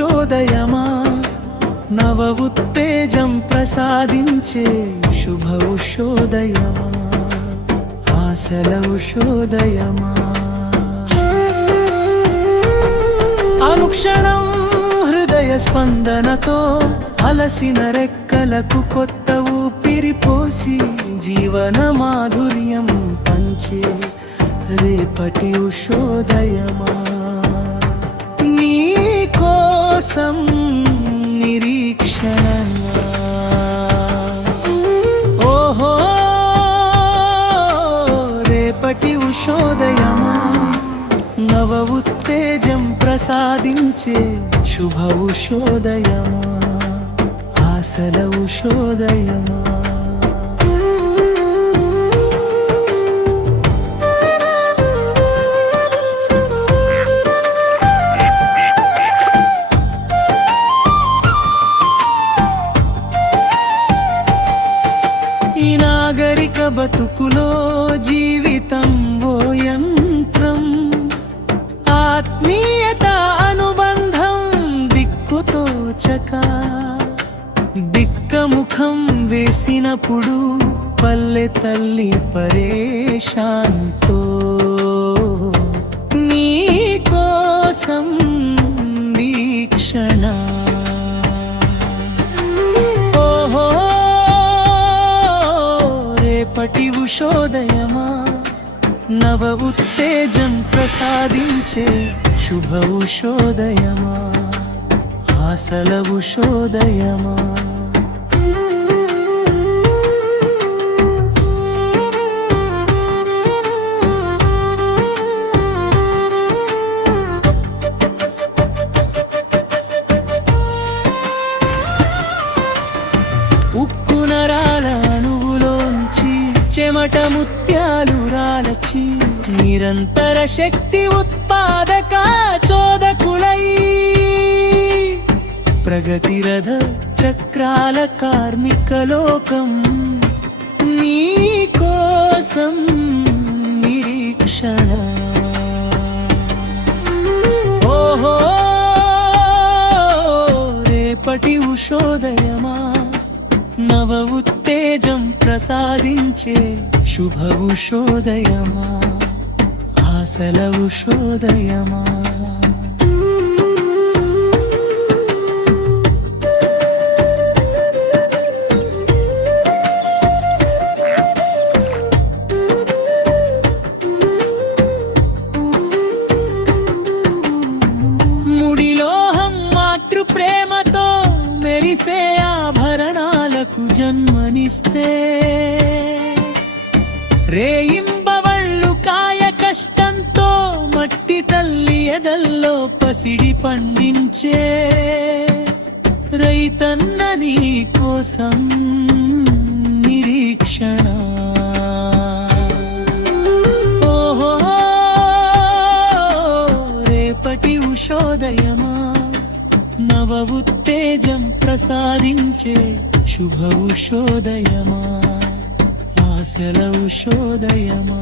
ఉషోదయమా నవ ఉత్తేజం ప్రసాదించే శుభ ఉషోదయమా ఆశల ఉషోదయమా అనుక్షణం హృదయ స్పందనతో అలసిన రెక్కలకు కొత్త ఊపిరి పోసి జీవన మాధుర్యం పంచే రేపటి ఉషోదయమా రేపటి నవ ఉత్తేజం ప్రసాదించే శుభ ఉషోదయమా ఆశల ఉషోదయమా ఈ నాగరిక బతుకులో జీవితం ఓ యంత్రం. ఆత్మీయత అనుబంధం దిక్కుతోచక దిక్కముఖం వేసినప్పుడు పల్లె తల్లి పరేషాన్తో. నీ కోసం వీక్షణ ఓహో రేపటి ఉషోదయమా నవ ఉత్తేజం ప్రసాదించే శుభ ఉషోదయమా ఆశల ఉషోదయమా. చెమట ముత్యాలు రాలచి నిరంతర శక్తి ఉత్పాదక చోదకుడై ప్రగతిరథ చక్రాల కార్మిక లోకం నీ కోసం నిరీక్షణ. ఓహో రేపటి ఉషోదయమా నవ ఉత్తేజం ప్రసాదించే శుభ ఉషోదయమా ఆశల ఉషోదయమా ముడిలోహం మాతృ ప్రేమతో మెరిసే ఆభరణాలకు జన్మనిస్తే రేయింబవళ్ళు కాయ కష్టంతో మట్టి తల్లి ఎదల్లో పసిడి పండించే రైతన్న నీ కోసం నిరీక్షణ. ఓహో రేపటి ఉషోదయమా? నవ ఉత్తేజం ప్రసాదించే శుభ ఉషోదయమా? ఆశల ఉషోదయమా?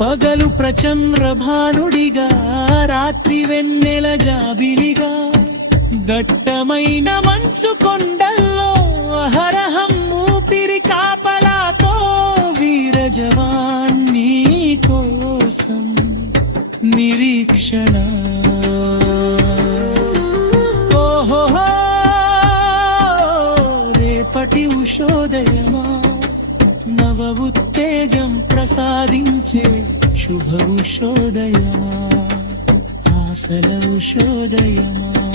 పగలు ప్రచంద్రభానుడిగా రాత్రి వెన్నెల జాబిలిగా దట్టమైన మంచు కొండల్లో వీర జవాన్ నీ కోసం నిరీక్షణ. ఓహో రేపటి ఉషోదయమా? నవ ఉత్తేజం ప్రసాదించే శుభ ఉషోదయమా? ఆసల ఉషోదయమా?